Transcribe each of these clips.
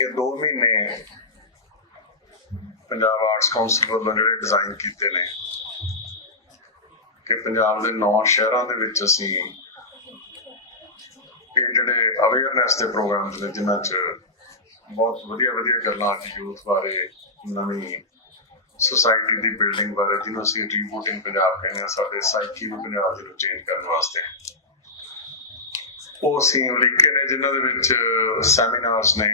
ਇਹ 2 ਮਹੀਨੇ Punjab arts council ਵੱਲੋਂ ਜਿਹੜੇ ਡਿਜ਼ਾਈਨ ਕੀਤੇ ਨੇ, ਕਿ ਪੰਜਾਬ ਦੇ ਨੌ ਸ਼ਹਿਰਾਂ ਦੇ ਵਿੱਚ ਅਸੀਂ ਇਹ ਜਿਹੜੇ ਅਵੇਅਰਨੈਸ ਦੇ ਪ੍ਰੋਗਰਾਮ ਨੇ, ਜਿਨ੍ਹਾਂ 'ਚ ਬਹੁਤ ਵਧੀਆ ਵਧੀਆ ਗੱਲਾਂ ਅੱਜ ਯੂਥ ਬਾਰੇ, ਨਵੀਂ ਸੁਸਾਇਟੀ ਦੀ ਬਿਲਡਿੰਗ ਬਾਰੇ, ਜਿਹਨੂੰ ਅਸੀਂ ਰੀਬੂਟਿੰਗ ਪੰਜਾਬ ਕਹਿੰਦੇ ਆ ਸਾਡੇ ਸਾਈਕੀ ਨੂੰ ਪੰਜਾਬ ਦੇ ਨੂੰ ਚੇਂਜ ਕਰਨ ਵਾਸਤੇ। ਉਹ ਅਸੀਂ ਲਿਖੇ ਨੇ ਜਿਨ੍ਹਾਂ ਦੇ ਵਿੱਚ ਸੈਮੀਨਾਰਸ ਨੇ,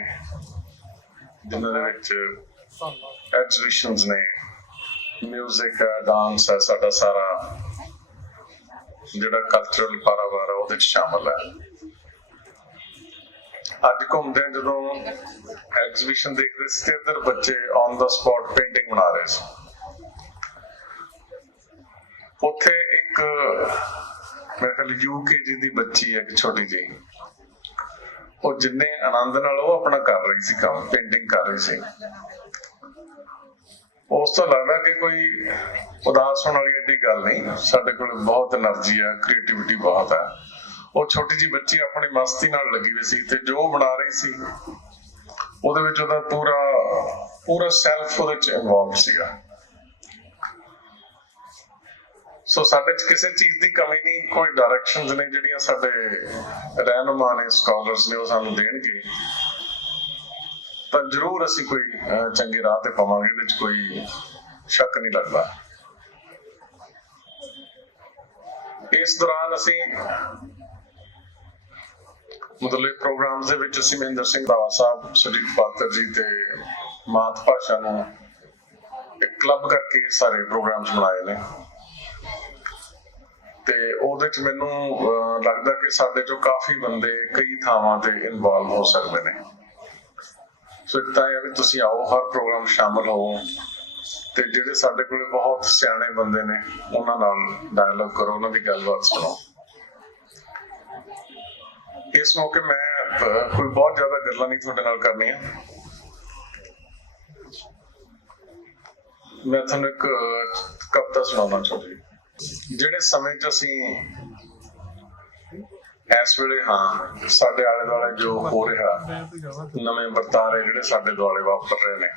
ਜਿਨ੍ਹਾਂ ਦੇ ਵਿੱਚ ਐਗਜ਼ੀਬਿਸ਼ਨਸ ਨੇ ਮਿਊਜ਼ਿਕ ਹੈ ਡਾਂਸ ਹੈ ਸਾਡਾ ਸਾਰਾ, ਜਿਹੜਾ ਕਲਚਰਲ ਕਾਰੋਬਾਰ ਹੈ ਉਹਦੇ ਵਿੱਚ ਸ਼ਾਮਲ ਹੈ। ਅੱਜ ਘੁੰਮਦੇ ਜਦੋਂ ਐਗਜ਼ੀਬਿਸ਼ਨ ਦੇਖਦੇ ਸੀ ਤੇ ਇੱਧਰ ਬੱਚੇ ਔਨ ਦਾ ਸਪੌਟ ਪੇਂਟਿੰਗ ਬਣਾ ਰਹੇ ਸੀ। ਉੱਥੇ ਇੱਕ ਮੇਰੇ ਖਿਆਲ ਯੂਕੇਜੀ ਦੀ ਬੱਚੀ ਹੈ, ਇੱਕ ਛੋਟੀ ਜੀ ਉਹ ਜਿੰਨੇ ਆਨੰਦ ਨਾਲ ਉਹ ਆਪਣਾ ਕਰ ਰਹੀ ਸੀ ਕੰਮ ਪੇਂਟਿੰਗ ਕਰ ਰਹੀ ਸੀ। ਉਸ ਤੋਂ ਲੱਗਦਾ ਕਿ ਕੋਈ ਉਦਾਸ ਹੋਣ ਵਾਲੀ ਐਡੀ ਗੱਲ ਨਹੀਂ, ਸਾਡੇ ਕੋਲ ਬਹੁਤ એનર્ਜੀ ਆ ਕ੍ਰੀਏਟੀਵਿਟੀ ਬਹੁਤ ਆ ਉਹ ਛੋਟੀ ਜੀ ਬੱਚੀ ਆਪਣੀ ਮਸਤੀ ਨਾਲ ਲੱਗੀ ਹੋਈ ਸੀ ਤੇ ਜੋ ਬਣਾ ਰਹੀ ਸੀ, ਉਹਦੇ ਵਿੱਚ ਉਹਦਾ ਪੂਰਾ ਪੂਰਾ ਸੈਲਫ ਉਹਦੇ ਚ ਇਨਵੋਲਵ ਸੀਗਾ। ਸੋ ਸਾਡੇ ਚ ਕਿਸੇ ਚੀਜ਼ ਦੀ ਕਮੀ ਨਹੀਂ, ਕੋਈ ਡਾਇਰੈਕਸ਼ਨਸ ਨੇ ਜਿਹੜੀਆਂ ਸਾਡੇ ਰਹਿਨੁਮਾ ਨੇ ਸਕਾਲਰਸ ਨੇ ਉਹ ਸਾਨੂੰ ਦੇਣਗੇ। ਤਾਂ ਜ਼ਰੂਰ ਅਸੀਂ ਕੋਈ ਚੰਗੇ ਰਾਹ ਤੇ ਪਾਵਾਂਗੇ, ਇਹਦੇ ਚ ਕੋਈ ਸ਼ੱਕ ਨਹੀਂ ਲੱਗਦਾ। ਇਸ ਦੌਰਾਨ ਅਸੀਂ ਮਤਲਬ ਪ੍ਰੋਗਰਾਮਸ ਦੇ ਵਿੱਚ ਅਸੀਂ ਮਹਿੰਦਰ ਸਿੰਘ ਰਾਵਾ ਸਾਹਿਬ ਸੁਦੀਪ ਪਾਤਰ ਜੀ ਤੇ ਮਾਤ ਭਾਸ਼ਾ ਨੂੰ ਇੱਕ ਕਲੱਬ ਕਰਕੇ ਸਾਰੇ ਪ੍ਰੋਗਰਾਮਸ ਬਣਾਏ ਨੇ। ਤੇ ਉਹਦੇ ਚ ਮੈਨੂੰ ਅਹ, ਲੱਗਦਾ ਕਿ ਸਾਡੇ ਚੋਂ ਕਾਫੀ ਬੰਦੇ ਕਈ ਥਾਵਾਂ ਤੇ ਇਨਵੋਲਵ ਹੋ ਸਕਦੇ ਨੇ। ਸੋ ਇੱਕ ਤਾਂ ਇਹ ਆ ਵੀ ਤੁਸੀਂ ਆਓ ਹਰ ਪ੍ਰੋਗਰਾਮ ਸ਼ਾਮਲ ਹੋਵੋ ਤੇ ਜਿਹੜੇ ਸਾਡੇ ਕੋਲ ਬਹੁਤ ਸਿਆਣੇ ਬੰਦੇ ਨੇ ਉਹਨਾਂ ਨਾਲ ਡਾਇਲੋਗ ਕਰੋ ਉਹਨਾਂ ਦੀ ਗੱਲਬਾਤ ਸੁਣੋ। ਇਸ ਮੌਕੇ ਮੈਂ ਕੋਈ ਬਹੁਤ ਜ਼ਿਆਦਾ ਗੱਲਾਂ ਨਹੀਂ ਤੁਹਾਡੇ ਨਾਲ ਕਰਨੀਆਂ। ਮੈਂ ਤੁਹਾਨੂੰ ਇੱਕ ਕਵਿਤਾ ਸੁਣਾਉਣਾ ਚਾਹੁੰਦੀ ਜਿਹੜੇ ਸਮੇਂ 'ਚ ਅਸੀਂ ਇਸ ਵੇਲੇ ਹਾਂ, ਸਾਡੇ ਆਲੇ ਦੁਆਲੇ ਜੋ ਹੋ ਰਿਹਾ, ਨਵੇਂ ਵਰਤਾਰੇ ਜਿਹੜੇ ਸਾਡੇ ਦੁਆਲੇ ਵਾਪਰ ਰਹੇ ਨੇ,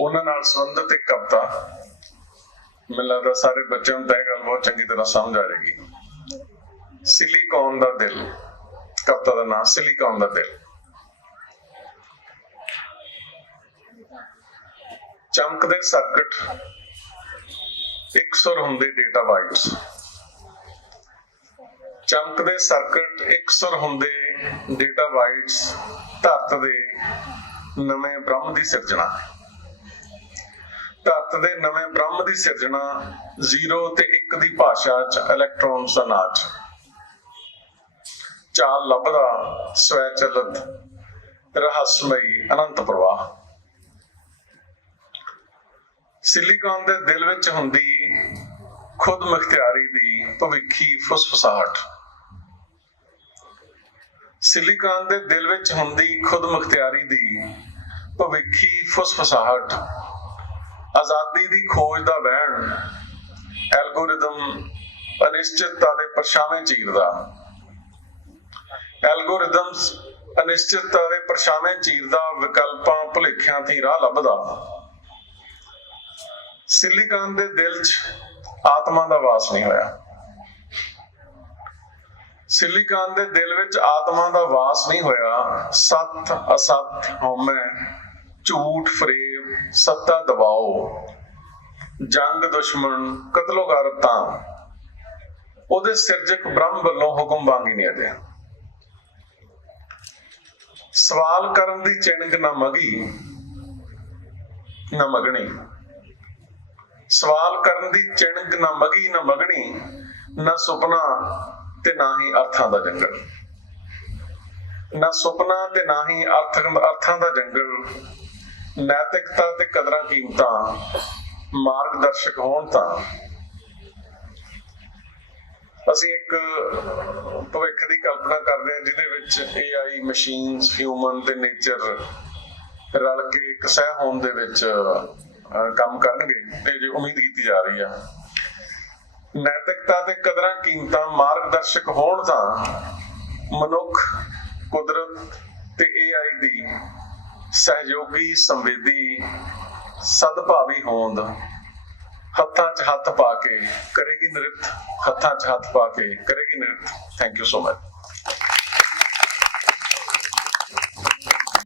ਉਹਨਾਂ ਨਾਲ ਸੰਬੰਧਿਤ ਇੱਕ ਕਵਿਤਾ ਮੈਨੂੰ ਲੱਗਦਾ ਸਾਰੇ ਬੱਚਿਆਂ ਨੂੰ ਤਾਂ ਇਹ ਗੱਲ ਬਹੁਤ ਚੰਗੀ ਤਰ੍ਹਾਂ ਸਮਝ ਆ ਜਾਏਗੀ। ਸਿਲੀਕੌਨ ਦਾ ਦਿਲ, ਕਵਿਤਾ ਦਾ ਨਾਮ ਸਿਲੀਕੌਨ ਦਾ ਦਿਲ। ਚਮਕਦੇ ਸਰਕਟ ਇੱਕ ਸੁਰ ਹੁੰਦੇ ਡੇਟਾ ਬਾਈਟਸ ਚਮਕਦੇ ਸਰਕਟ ਇੱਕ ਸੁਰ ਹੁੰਦੇ ਡੇਟਾ ਬਾਈਟਸ ਧਰਤ ਦੇ ਨਵੇਂ ਬ੍ਰਹਮ ਦੀ ਸਿਰਜਣਾ। ਧਰਤ ਦੇ ਨਵੇਂ ਬ੍ਰਹਮ ਦੀ ਸਿਰਜਣਾ ਜ਼ੀਰੋ ਤੇ ਇੱਕ ਦੀ ਭਾਸ਼ਾ ਚ ਇਲੈਕਟ੍ਰੋਨਸ ਦਾ ਨਾਚ। ਚਾਲ ਲੱਭਦਾ ਸਵੈ ਚਲਤ ਰਹੱਸਮਈ, ਅਨੰਤ ਪ੍ਰਵਾਹ। ਸਿਲੀਕਾਨ ਦੇ ਦਿਲ ਵਿੱਚ ਹੁੰਦੀ ਖੁਦ ਮੁਖਤਿਆਰੀ ਦੀ ਭਵਿੱਖੀ ਫੁਸਫਸਾਹਟ। ਸਿਲੀਕਾਨ ਦੇ ਦਿਲ ਵਿੱਚ ਹੁੰਦੀ ਖੁਦ ਮੁਖਤਿਆਰੀ ਦੀ ਭਵਿੱਖੀ ਫੁਸਫਸਾਹਟ। ਆਜ਼ਾਦੀ ਦੀ ਖੋਜ ਦਾ ਵਹਿਣ, ਐਲਗੋਰਿਦਮ ਅਨਿਸ਼ਚਿਤਤਾ ਦੇ ਪਰਛਾਵੇਂ ਚੀਰਦਾ ਐਲਗੋਰਿਦਮਸ ਅਨਿਸ਼ਚਿਤਤਾ ਦੇ ਪਰਛਾਵੇਂ ਚੀਰਦਾ ਵਿਕਲਪਾਂ ਭੁਲੇਖਿਆਂ ਦੀ ਰਾਹ ਲੱਭਦਾ। ਸਿਲੀਕਾਨ ਦੇ ਦਿਲ 'ਚ ਆਤਮਾ ਦਾ ਵਾਸ ਨਹੀਂ ਹੋਇਆ। ਸਿਲੀਕਾਨ ਦੇ ਦਿਲ ਵਿੱਚ ਆਤਮਾ ਦਾ ਵਾਸ ਨਹੀਂ ਹੋਇਆ। ਸਤ ਅਸਤ ਹਉਮੈ, ਝੂਠ, ਫਰੇਬ, ਸੱਤਾ ਦਬਾਓ, ਜੰਗ, ਦੁਸ਼ਮਣ, ਕਤਲੋ ਗਾਰਤਾਂ ਉਹਦੇ ਸਿਰਜਕ ਬ੍ਰਹਮ ਵੱਲੋਂ ਹੁਕਮ ਵਾਂਗੀ ਨਹੀਂ ਅਦੇ ਸਵਾਲ ਕਰਨ ਦੀ ਚਿੰਗ ਨਾ ਮਗੀ, ਨਾ ਮਗਣੀ। ਸਵਾਲ ਕਰਨ ਦੀ ਚਿਣਗ ਨਾ ਮਗੀ, ਨਾ ਮਗਣੀ, ਨਾ ਸੁਪਨਾ ਤੇ ਨਾ ਹੀ ਅਰਥਾਂ ਦਾ ਜੰਗਲ। ਨਾ ਸੁਪਨਾ ਤੇ ਨਾ ਹੀ ਅਰਥ, ਅਰਥਾਂ ਦਾ ਜੰਗਲ। ਨੈਤਿਕਤਾ ਤੇ ਕਦਰਾਂ ਕੀਮਤਾਂ ਮਾਰਗਦਰਸ਼ਕ ਹੋਣ ਤਾਂ। ਅਸੀਂ ਇੱਕ ਭਵਿੱਖ ਦੀ ਕਲਪਨਾ ਕਰਦੇ ਹਾਂ ਜਿਹਦੇ ਵਿੱਚ AI ਮਸ਼ੀਨਸ ਹਿਊਮਨ ਤੇ ਨੇਚਰ ਰਲ ਕੇ ਇੱਕ ਸਹਿ ਹੋਣ ਦੇ ਵਿੱਚ ਕੰਮ ਕਰਨਗੇ ਤੇ ਜੇ ਉਮੀਦ ਕੀਤੀ ਜਾ ਰਹੀ ਆ। ਨੈਤਿਕਤਾ ਤੇ ਕਦਰਾਂ ਕੀਮਤਾਂ ਮਾਰਗਦਰਸ਼ਕ ਹੋਣ ਤਾਂ ਮਨੁੱਖ, ਕੁਦਰਤ ਤੇ AI ਦੀ ਸਹਿਯੋਗੀ, ਸੰਵੇਦੀ, ਸਦਭਾਵੀ ਹੋਂਦ ਹੱਥਾਂ 'ਚ ਹੱਥ ਪਾ ਕੇ ਕਰੇਗੀ ਨ੍ਰਿਤ, ਹੱਥਾਂ 'ਚ ਹੱਥ ਪਾ ਕੇ ਕਰੇਗੀ ਨ੍ਰਿਤ। Thank you so much